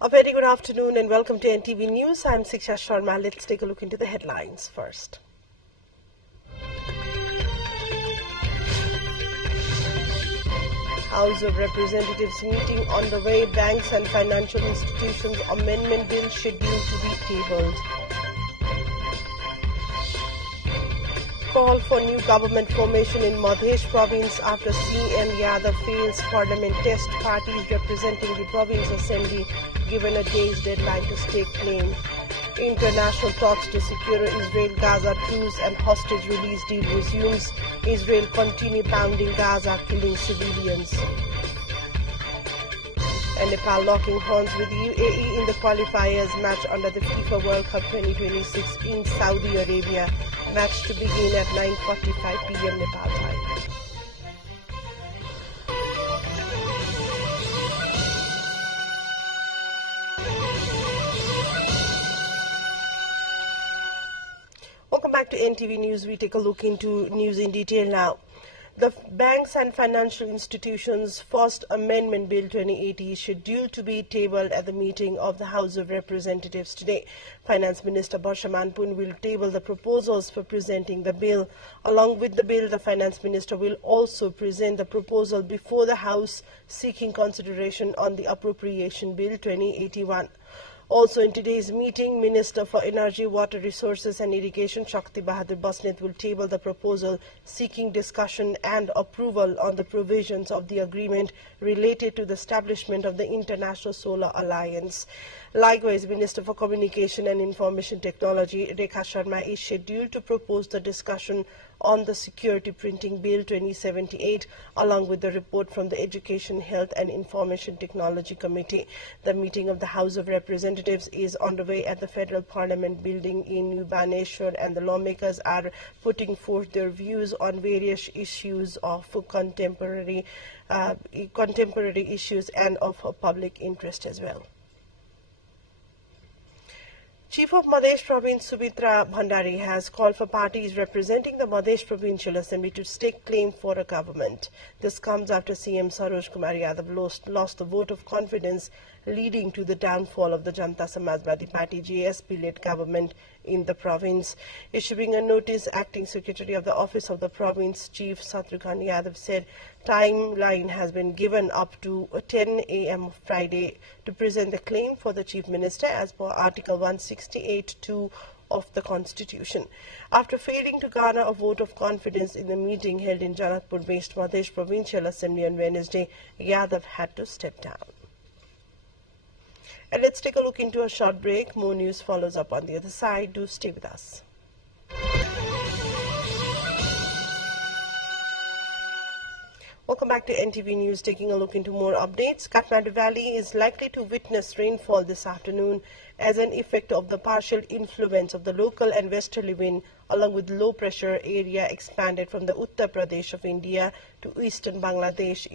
A very good afternoon and welcome to NTV News. I'm Siksha Sharma. Let's take a look into the headlines first. House of Representatives meeting on the way. Banks and Financial Institutions Amendment Bill scheduled to be tabled. Call for new government formation in Madhya Province after CM Yadav fails parliament test. Parties representing the province assembly given a day's deadline to stake claim. International talks to secure Israel-Gaza truce and hostage release deal resumes. Israel continue pounding Gaza, killing civilians. And Nepal locking horns with UAE in the qualifiers match under the FIFA World Cup 2026 in Saudi Arabia. Match to begin at 9:45 p.m. Nepal time. Welcome back to NTV News. We take a look into news in detail now. The Banks and Financial Institutions First Amendment Bill 2080 is scheduled to be tabled at the meeting of the House of Representatives today. Finance Minister Barsha Manpun will table the proposals for presenting the bill. Along with the bill, the Finance Minister will also present the proposal before the House seeking consideration on the Appropriation Bill 2081. Also in today's meeting, Minister for Energy, Water Resources and Irrigation Shakti Bahadur Basnet will table the proposal seeking discussion and approval on the provisions of the agreement related to the establishment of the International Solar Alliance. Likewise, Minister for Communication and Information Technology, Rekha Sharma, is scheduled to propose the discussion on the Security Printing Bill 2078, along with the report from the Education, Health and Information Technology Committee. The meeting of the House of Representatives is underway at the Federal Parliament building in New Baneswar, and the lawmakers are putting forth their views on various issues of contemporary issues and of public interest as well. Chief of Madhya Province Subhitra Bhandari has called for parties representing the Madhya Provincial Assembly to stake claim for a government. This comes after CM Saroj Kumar Yadav lost the vote of confidence, leading to the downfall of the Janata Samajwadi Party JSP-led government in the province. Issuing a notice, Acting Secretary of the Office of the Province Chief Shatrughan Yadav said timeline has been given up to 10 a.m. of Friday to present the claim for the Chief Minister as per Article 168(2) of the Constitution. After failing to garner a vote of confidence in the meeting held in Janakpur-based Madhya Provincial Assembly on Wednesday, Yadav had to step down. And let's take a look into a short break. More news follows up on the other side. Do stay with us. Welcome back to NTV News. Taking a look into more updates. Kathmandu Valley is likely to witness rainfall this afternoon as an effect of the partial influence of the local and westerly wind, along with low pressure area expanded from the Uttar Pradesh of India to eastern Bangladesh.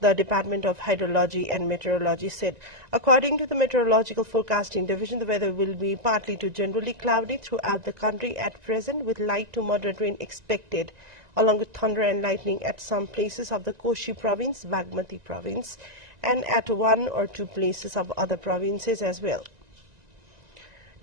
The Department of Hydrology and Meteorology said. According to the Meteorological Forecasting Division, the weather will be partly to generally cloudy throughout the country at present, with light to moderate rain expected, along with thunder and lightning at some places of the Koshi province, Bagmati province, and at one or two places of other provinces as well.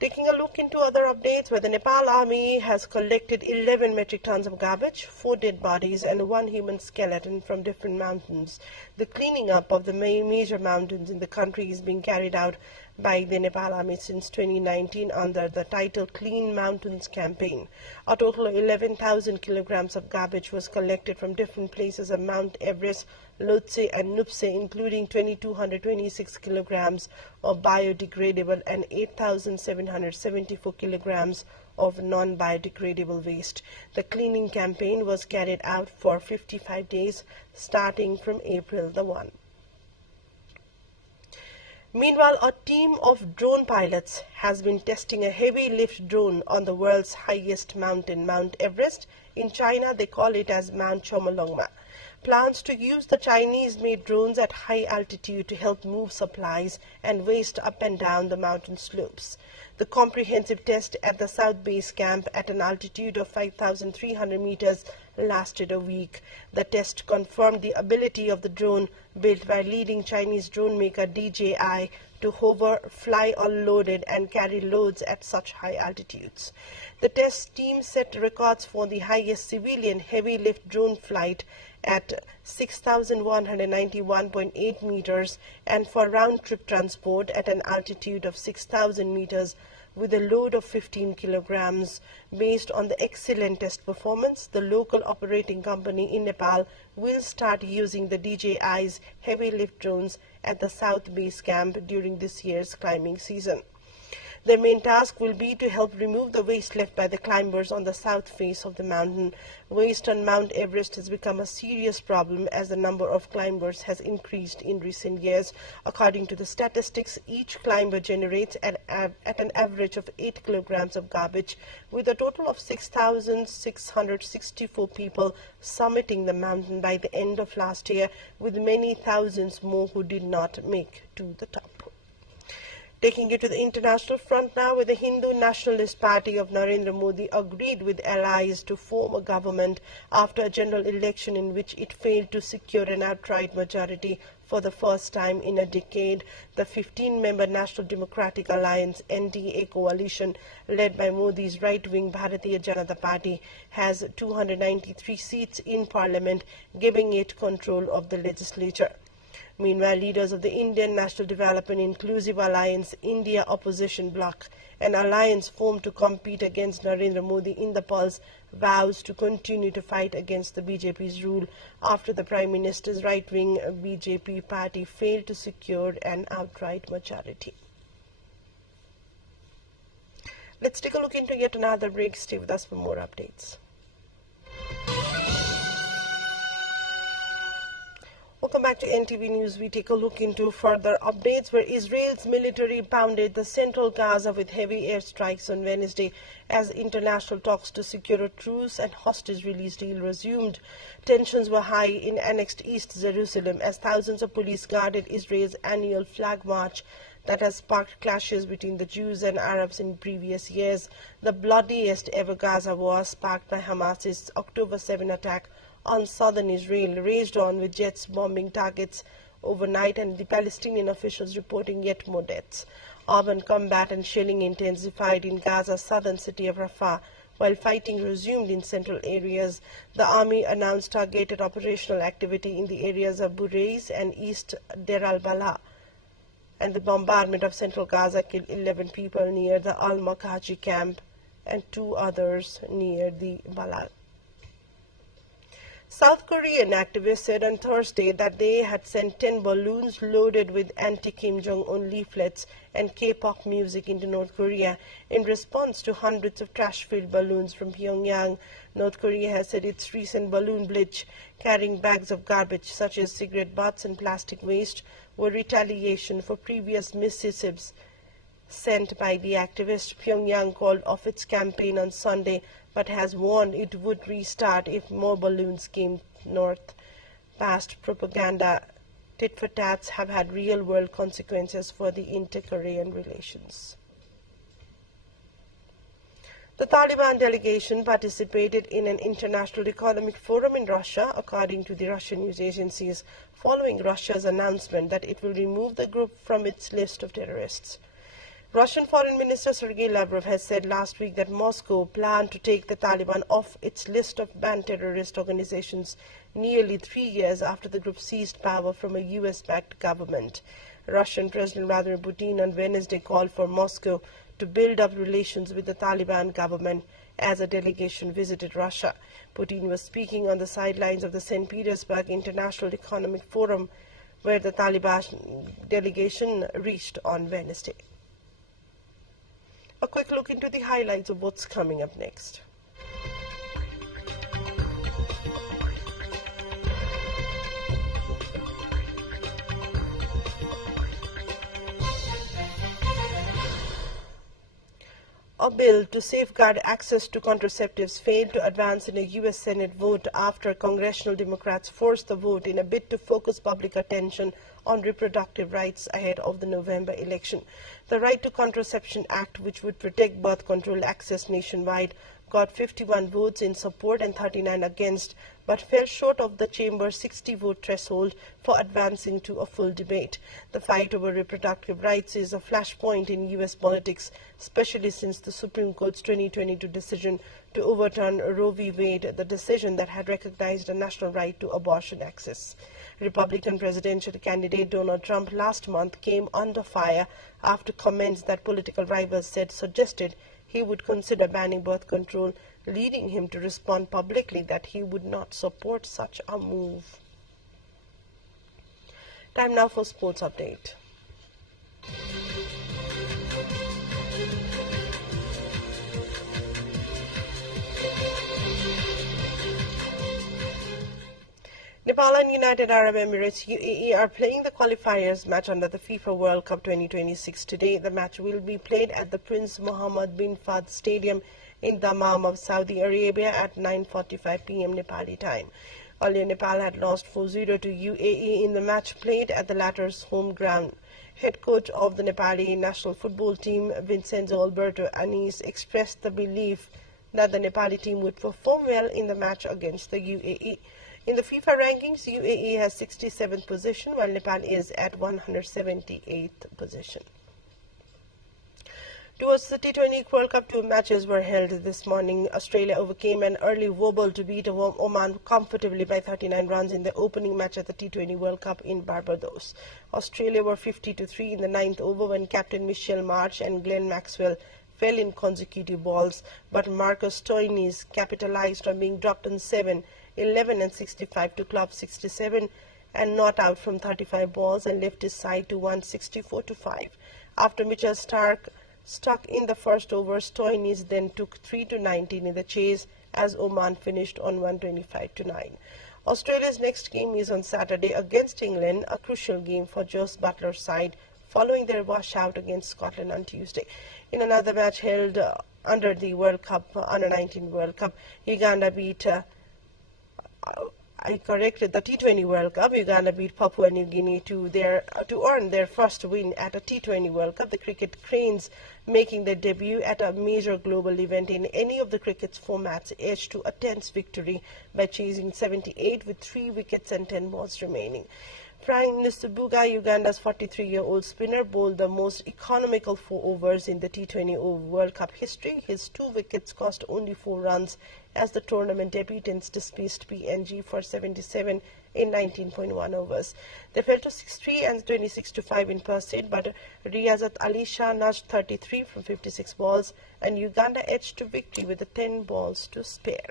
Taking a look into other updates, where the Nepal Army has collected 11 metric tons of garbage, 4 dead bodies and 1 human skeleton from different mountains. The cleaning up of the major mountains in the country is being carried out by the Nepal Army since 2019 under the title Clean Mountains campaign. A total of 11,000 kilograms of garbage was collected from different places of Mount Everest, Lhotse and Nupse, including 2,226 kilograms of biodegradable and 8,774 kilograms of non-biodegradable waste. The cleaning campaign was carried out for 55 days, starting from April the 1. Meanwhile, a team of drone pilots has been testing a heavy lift drone on the world's highest mountain, Mount Everest. In China, they call it as Mount Chomolungma. Plans to use the Chinese-made drones at high altitude to help move supplies and waste up and down the mountain slopes. The comprehensive test at the South Base Camp at an altitude of 5,300 meters lasted a week. The test confirmed the ability of the drone built by leading Chinese drone maker DJI to hover, fly unloaded and carry loads at such high altitudes. The test team set records for the highest civilian heavy lift drone flight at 6,191.8 meters and for round-trip transport at an altitude of 6,000 meters with a load of 15 kilograms. Based on the excellent test performance, the local operating company in Nepal will start using the DJI's heavy lift drones at the South Base Camp during this year's climbing season. Their main task will be to help remove the waste left by the climbers on the south face of the mountain. Waste on Mount Everest has become a serious problem as the number of climbers has increased in recent years. According to the statistics, each climber generates at an average of 8 kilograms of garbage, with a total of 6,664 people summiting the mountain by the end of last year, with many thousands more who did not make to the top. Taking you to the international front now, where the Hindu Nationalist Party of Narendra Modi agreed with allies to form a government after a general election in which it failed to secure an outright majority for the first time in a decade. The 15-member National Democratic Alliance NDA coalition, led by Modi's right-wing Bharatiya Janata Party, has 293 seats in parliament, giving it control of the legislature. Meanwhile, leaders of the Indian National Development Inclusive Alliance, India Opposition Bloc, an alliance formed to compete against Narendra Modi in the polls, vows to continue to fight against the BJP's rule after the Prime Minister's right-wing BJP party failed to secure an outright majority. Let's take a look into yet another break. Stay with us for more updates. Welcome back to NTV News. We take a look into further updates where Israel's military pounded the central Gaza with heavy airstrikes on Wednesday as international talks to secure a truce and hostage release deal resumed. Tensions were high in annexed East Jerusalem as thousands of police guarded Israel's annual flag march that has sparked clashes between the Jews and Arabs in previous years. The bloodiest ever Gaza war, sparked by Hamas's October 7 attack on southern Israel, raged on with jets bombing targets overnight and the Palestinian officials reporting yet more deaths. Urban combat and shelling intensified in Gaza's southern city of Rafah, while fighting resumed in central areas. The army announced targeted operational activity in the areas of Bureis and East Deir al-Balah, and the bombardment of central Gaza killed 11 people near the al-Makhaji camp and 2 others near the Balad. South Korean activists said on Thursday that they had sent 10 balloons loaded with anti-Kim Jong-un leaflets and K-pop music into North Korea in response to hundreds of trash-filled balloons from Pyongyang. North Korea has said its recent balloon blitz carrying bags of garbage such as cigarette butts and plastic waste were retaliation for previous missives sent by the activists. Pyongyang called off its campaign on Sunday, but has warned it would restart if more balloons came north. Past propaganda tit-for-tats have had real-world consequences for the inter-Korean relations. The Taliban delegation participated in an international economic forum in Russia, according to the Russian news agencies, following Russia's announcement that it will remove the group from its list of terrorists. Russian Foreign Minister Sergei Lavrov has said last week that Moscow planned to take the Taliban off its list of banned terrorist organizations nearly 3 years after the group seized power from a US-backed government. Russian President Vladimir Putin on Wednesday called for Moscow to build up relations with the Taliban government as a delegation visited Russia. Putin was speaking on the sidelines of the St. Petersburg International Economic Forum, where the Taliban delegation reached on Wednesday. A quick look into the highlights of what's coming up next. A bill to safeguard access to contraceptives failed to advance in a U.S. Senate vote after congressional Democrats forced the vote in a bid to focus public attention on reproductive rights ahead of the November election. The Right to Contraception Act, which would protect birth control access nationwide, got 51 votes in support and 39 against, but fell short of the chamber's 60-vote threshold for advancing to a full debate. The fight over reproductive rights is a flashpoint in U.S. politics, especially since the Supreme Court's 2022 decision to overturn Roe v. Wade, the decision that had recognized a national right to abortion access. Republican presidential candidate Donald Trump last month came under fire after comments that political rivals said suggested he would consider banning birth control, leading him to respond publicly that he would not support such a move. Time now for sports update. Nepal and United Arab Emirates UAE are playing the qualifiers match under the FIFA World Cup 2026 today. The match will be played at the Prince Mohammed bin Fahd Stadium in Dammam of Saudi Arabia at 9:45 p.m. Nepali time. Earlier, Nepal had lost 4-0 to UAE in the match played at the latter's home ground. Head coach of the Nepali national football team, Vincenzo Alberto Anis, expressed the belief that the Nepali team would perform well in the match against the UAE. In the FIFA rankings, UAE has 67th position, while Nepal is at 178th position. Towards the T20 World Cup, 2 matches were held this morning. Australia overcame an early wobble to beat Oman comfortably by 39 runs in the opening match at the T20 World Cup in Barbados. Australia were 50-3 in the 9th over when captain Michelle Marsh and Glenn Maxwell fell in consecutive balls, but Marcus Stoinis capitalized on being dropped on 7, 11 and 65 to club 67 and not out from 35 balls and left his side to 164-5. After Mitchell Starc stuck in the first over, Stoinis then took 3-19 in the chase as Oman finished on 125-9. Australia's next game is on Saturday against England, a crucial game for Jos Buttler's side following their washout against Scotland on Tuesday. In another match held under the World Cup, Under 19 World Cup, Uganda beat the T20 World Cup. Uganda beat Papua New Guinea to earn their first win at a T20 World Cup. The cricket cranes making their debut at a major global event in any of the cricket's formats edged to a tense victory by chasing 78 with 3 wickets and 10 balls remaining. Prime Minister Buga, Uganda's 43-year-old spinner, bowled the most economical 4 overs in the T20 World Cup history. His 2 wickets cost only 4 runs as the tournament debutants displaced PNG for 77 in 19.1 overs. They fell to 6-3 and 26-5 in pursuit, but Riyazat Ali Shah nudged 33 from 56 balls, and Uganda edged to victory with the 10 balls to spare.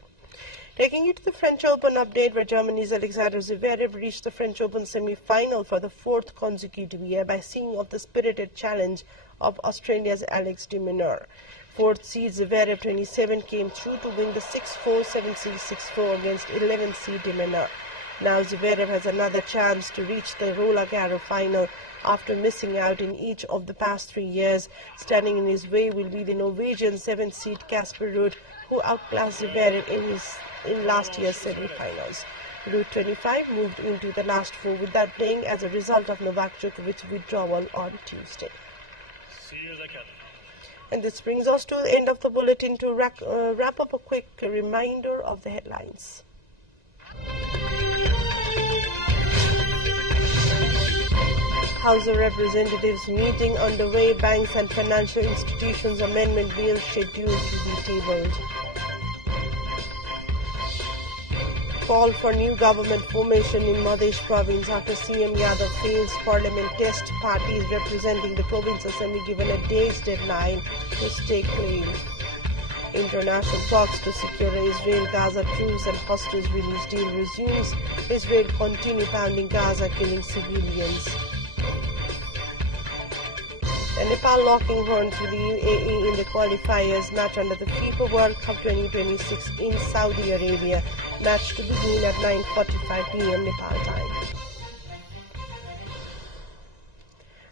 Taking you to the French Open update, where Germany's Alexander Zverev reached the French Open semi-final for the 4th consecutive year by seeing off the spirited challenge of Australia's Alex de Minaur. 4th seed Zverev 27 came through to win the 6-4, 7-6, 6-4 against 11th seed de Minaur. Now Zverev has another chance to reach the Roland Garros final after missing out in each of the past 3 years. Standing in his way will be the Norwegian 7th seed Casper Ruud, who outclassed Zverev in last year's semi-finals. Ruud 25 moved into the last 4 without playing as a result of Novak Djokovic's withdrawal on Tuesday. See you later. And this brings us to the end of the bulletin. To wrap up, a quick reminder of the headlines. House of Representatives meeting underway. Banks and Financial Institutions Amendment Bill scheduled to be tabled. Call for new government formation in Madhya province after CM Yadav fails parliament test. Parties representing the province assembly given a day's deadline to stake claim. International talks to secure the Israel-Gaza truce and hostage release deal resumes. Israel continue pounding Gaza, killing civilians. And Nepal locking horns with the UAE in the qualifiers match under the FIFA World Cup 2026 in Saudi Arabia. Match to begin at 9:45 p.m. Nepal time.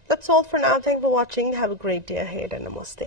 That's all for now. Thanks for watching. Have a great day ahead and namaste.